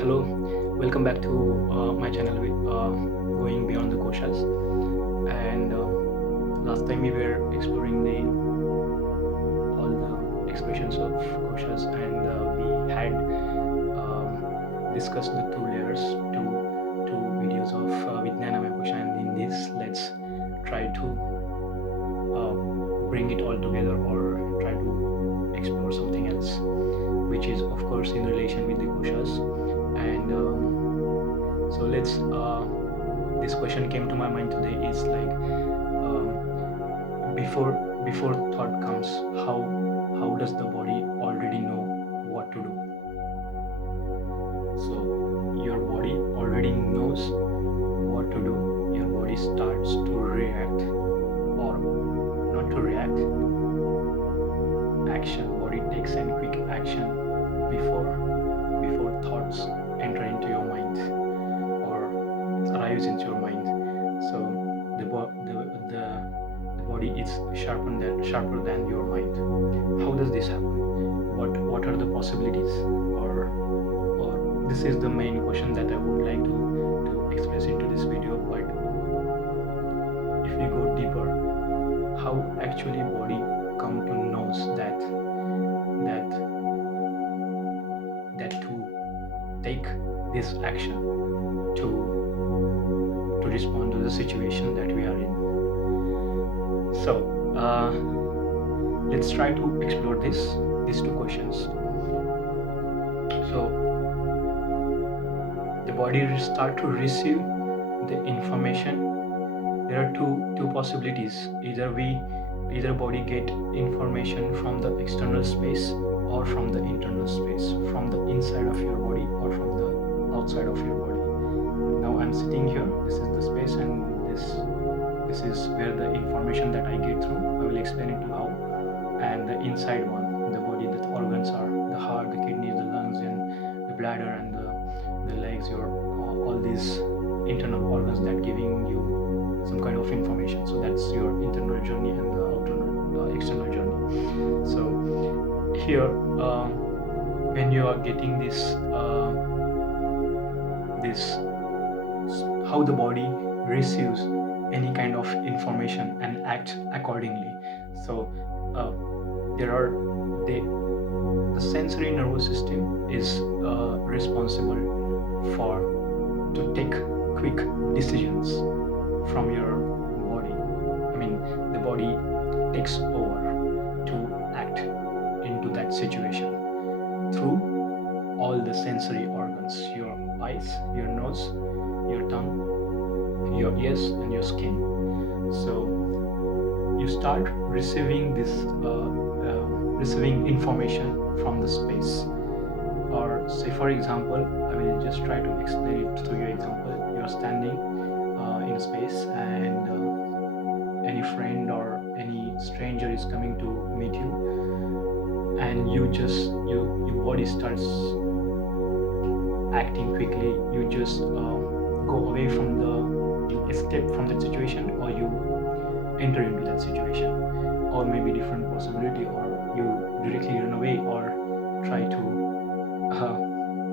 Hello, welcome back to my channel with going beyond the koshas. And last time we were exploring the all the expressions of koshas, and we had discussed the two layers, two videos of Vijnanamaya kosha. And in this, let's try to bring it all together, or try to explore something else, which is of course in relation with the koshas. And so let's this question came to my mind today is like, before thought comes, how does the body already know what to do? So your body already knows what to do. Your body starts to react, or not to react, action. Body takes any quick action before thoughts enter into your mind, or arrives into your mind. So the body is sharper than your mind. How does this happen? What are the possibilities? Or this is the main question that I would like to express into this video. But if we go deeper, how actually body come to knows that to take this action to respond to the situation that we are in. So let's try to explore these two questions. So the body will start to receive the information. There are two possibilities. Either body get information from the external space, or from the internal space, from the inside of your body, or from the outside of your body. Now I'm sitting here. This is the space, and this is where the information that I get through. I will explain it to how. And the inside one, the body, the organs are the heart, the kidneys, the lungs, and the bladder, and the legs. All these internal organs that giving you some kind of information. So that's your internal journey and the external journey. So here, when you are getting this how the body receives any kind of information and act accordingly. So the sensory nervous system is responsible to take quick decisions from your body. I mean, the body takes over to act into that situation through all the sensory organs: your eyes, your nose, your tongue, your ears, and your skin. So you start receiving receiving information from the space. Or say, for example, I will just try to explain it through your example. You're standing in a space, and any friend or any stranger is coming to meet you, and your body starts acting quickly. You just go away you escape from that situation, or you enter into that situation, or maybe different possibility, or you directly run away, or try to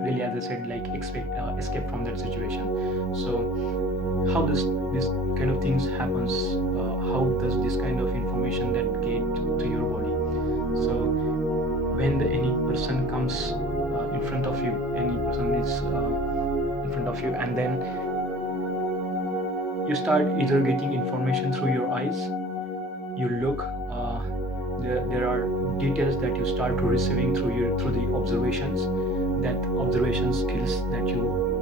really, as I said, like escape from that situation. So how does this kind of things happens? How does this kind of information that get to your body? So when any person comes in front of you, any person is in front of you, and then you start either getting information through your eyes. You look, there are details that you start to receiving through the observations. That observation skills that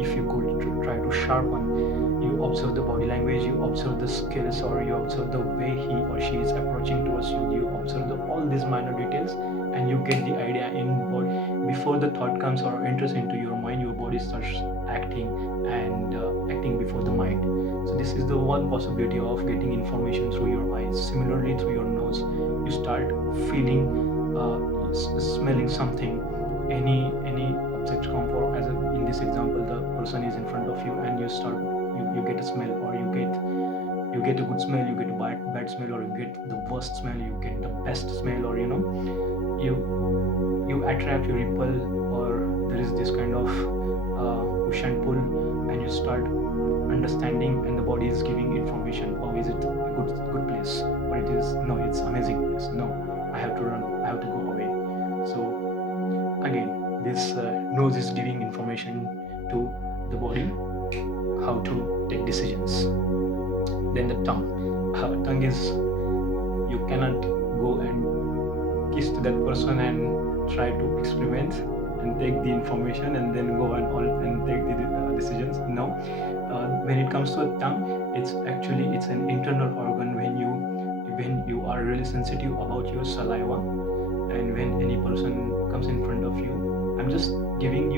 if you could try to sharpen, you observe the body language, you observe the skills, or you observe the way he or she is approaching towards you. You observe all these minor details, and you get the idea in body. Before the thought comes or enters into your mind, your body starts acting, and acting before the mind. So this is the one possibility of getting information through your eyes. Similarly, through your nose, you start feeling, smelling something. Any object come for, in this example, the person is in front of you, and you get a smell, or you get a good smell, you get a bad smell, or you get the worst smell, you get the best smell, or you attract, you repel, or there is this kind of push and pull, and you start understanding, and the body is giving information. Oh, is it a good place? Or it is, no, it's amazing place. No, I have to run. I have to go away. So again, this nose is giving information to the body how to take decisions. Then the tongue. Tongue is, you cannot go and kiss to that person and try to experiment and take the information and then go and take the decisions. No, when it comes to a tongue, it's an internal organ. When you are really sensitive about your saliva, and when any person comes in front of you, I'm just taking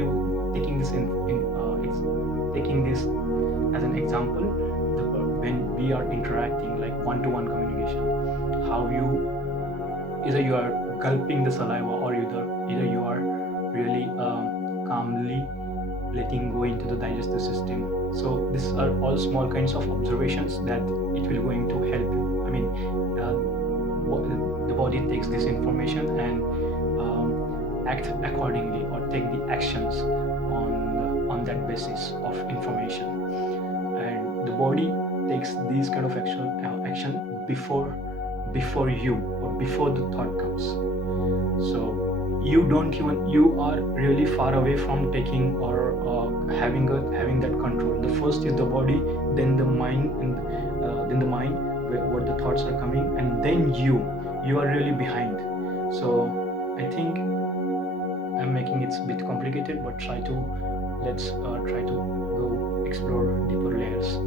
this as an example. When we are interacting, like one-to-one communication, how either you are gulping the saliva, or either you are really calmly letting go into the digestive system. So these are all small kinds of observations that it will going to help you. I mean, the body takes this information and act accordingly, or take the actions on that basis of information. And the body takes these kind of action before you, or before the thought comes. So you are really far away from taking or having that control. The first is the body, then the mind, and where the thoughts are coming, and then you are really behind. So I think I'm making it a bit complicated, but let's try to go explore deeper layers.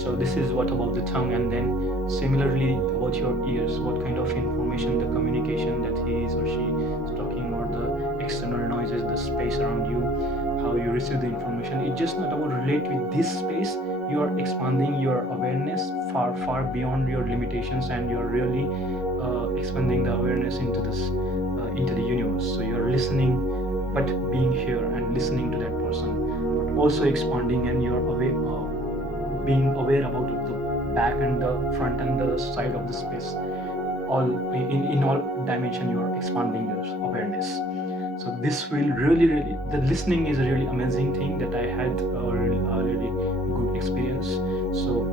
So this is what about the tongue. And then similarly about your ears, what kind of information, the communication that he is or she is talking, or the external noises, the space around you, how you receive the information. It's just not about relate with this space. You are expanding your awareness far beyond your limitations, and you're really expanding the awareness into the universe. So you're listening, but being here and listening to that person, but also expanding, and you're being aware about the back and the front and the side of the space. All in all dimension, you are expanding your awareness. So this will really, the listening is a really amazing thing that I had a really good experience. So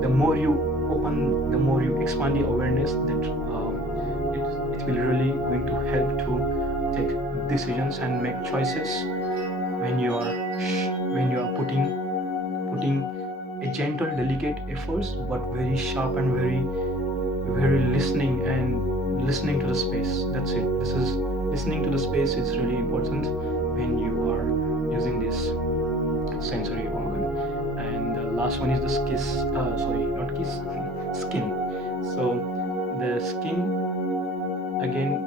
the more you open, the more you expand the awareness, that it will really going to help to take decisions and make choices when you are putting a gentle, delicate efforts, but very sharp and very listening to the space. That's it. This is listening to the space. It's really important when you are using this sensory organ. And the last one is the skin. So the skin, again,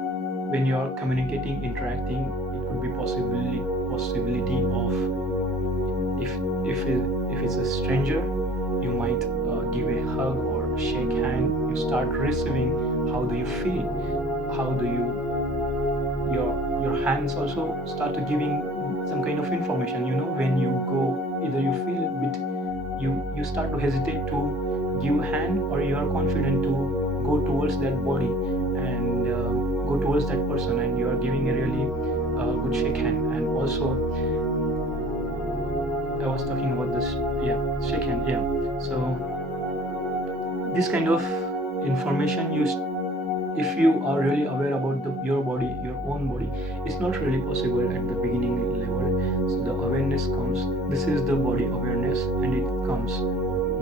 when you are communicating, interacting, it could be possibility of, if it's a stranger, you might give a hug or shake hand. You start receiving. How do you feel? How do your hands also start to giving some kind of information? When you go, either you feel a bit, you start to hesitate to give a hand, or you are confident to go towards that body and go towards that person, and you are giving a really good shake hand. And also, I was talking about this, shake hand, So this kind of information, if you are really aware about your own body, it's not really possible at the beginning level. So the awareness comes. This is the body awareness, and it comes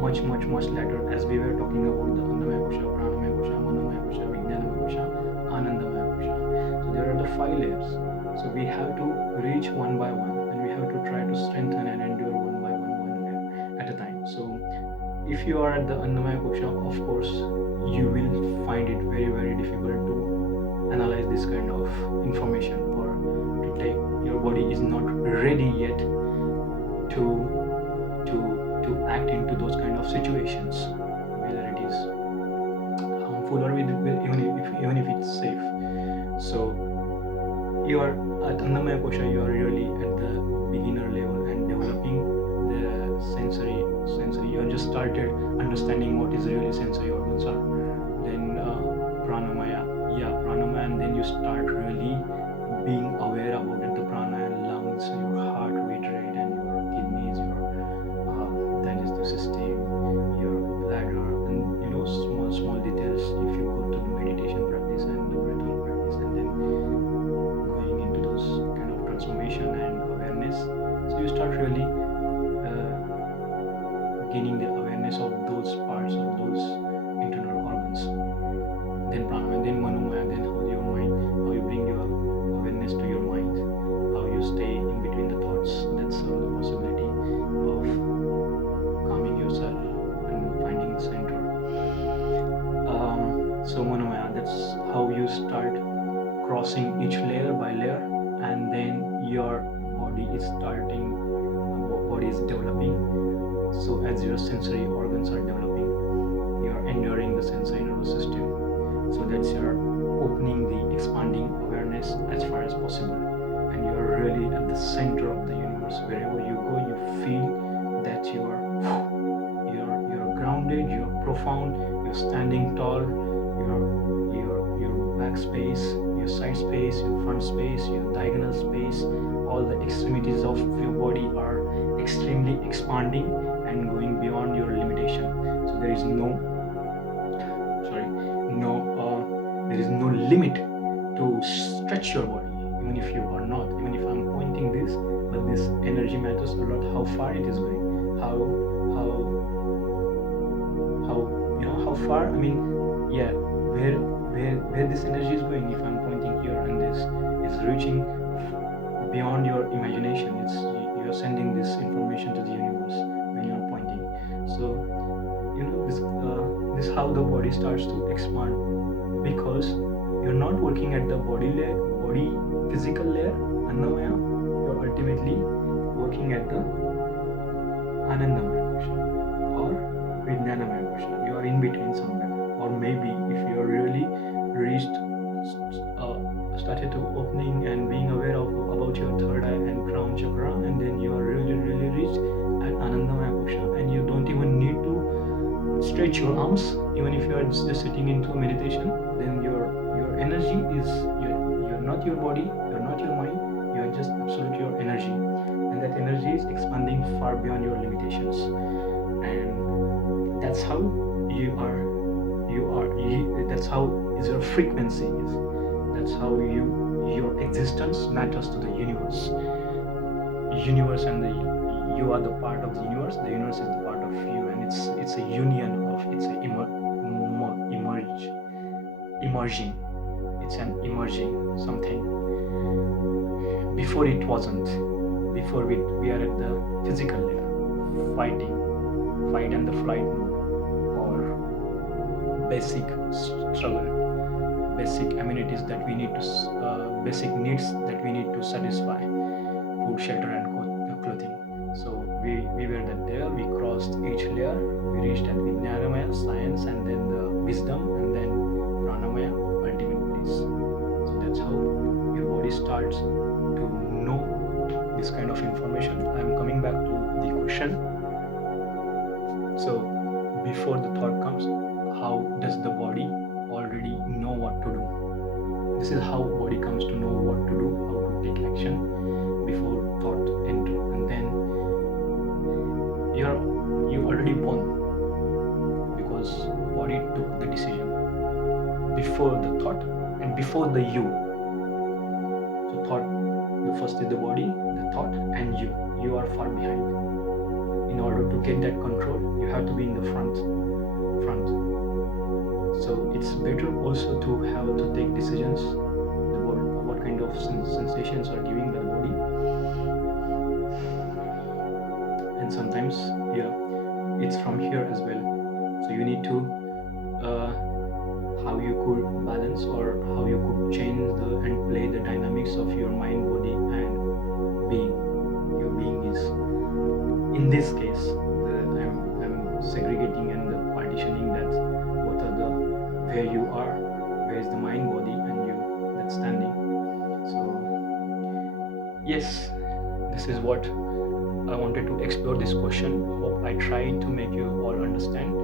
much later, as we were talking about the Annamaya Kosha, Pranamaya Kosha, Manomaya Kosha, Vijnanamaya Kosha, Anandamaya Kosha. So there are the 5 layers. So we have to reach one by one, and we have to try to strengthen and endure one by one at a time. So if you are at the Annamaya Kosha, of course, you will find it very, very difficult to analyze this kind of information, or to take. Your body is not ready yet to act into those kind of situations, whether it is harmful or even if it's safe. So you are at Annamaya Kosha, you are really at the beginner level and developing the sensory. You are just started understanding what is really sensory organs are. Then pranamaya, and then you start really being aware about it, the prana start really gaining the awareness of those parts of those internal organs. Then pranamaya, then manomaya, then how your mind, how you bring your awareness to your mind, how you stay in between the thoughts. That's the possibility of calming yourself and finding the center. So manomaya, that's how you start crossing each layer by layer, and then your body is developing. So as your sensory organs are developing, you are entering the sensory nervous system. So that's your opening the expanding awareness as far as possible, and you are really at the center of the universe. Wherever you go, you feel that you are grounded, you are profound, you're standing tall, your back space, your side space, your front space, your diagonal space, all the extremities of your body are extremely expanding and going beyond your limitation. So there is no limit to stretch your body, even if you are not, even if I'm pointing this, but this energy matters a lot, how far it is going, how far, I mean, yeah, where this energy is going. If I'm pointing here and this is reaching beyond your imagination, you're sending this information to the universe when you're pointing. So this how the body starts to expand, because you're not working at the body physical layer, annamaya. You're ultimately working at the anandamaya portion or vijnanamaya portion. You are in between somewhere, or maybe if you're really started to opening and being aware about your third eye and crown chakra, and then you are really reached at anandamaya portion, and you don't even need to stretch your arms. Even if you are just sitting into a meditation, then your energy is, you're not your body, you're not your mind, you are just absolute your energy, and that energy is expanding far beyond your limitations. And that's how that's how is your frequency is. That's how your existence matters to the universe, and you are the part of the universe. The universe is the part of you, and it's a union of, it's a emerging. It's an emerging something. Before it wasn't. Before we are at the physical layer, fight and the flight mode, or basic struggle, basic amenities that we need to, basic needs that we need to satisfy, food, shelter, and clothing. So we were there. We crossed each layer. We reached at vijnanamaya, science, and then the wisdom, and then pranamaya, ultimate bliss. So that's how your body starts to know this kind of information. I'm coming back to the question. So before the thought comes, how does the body already know what to do? This is how body comes to know what to do, how to take action before thought enter, and then you already won, because body took the decision before the thought and before the you. So thought, the first is the body, the thought, and you are far behind. In order to get that control, you have to be in the front. So it's better also to have to take decisions, what kind of sensations are giving the body. And sometimes it's from here as well. So you need to how you could balance, or how you could change and play the dynamics of your mind, body, and being. Your being is, in this case, I'm segregating and partitioning that both are the where you are, where is the mind, body, and you that's standing. So yes, this is what I wanted to explore this question. Hope I tried to make you all understand.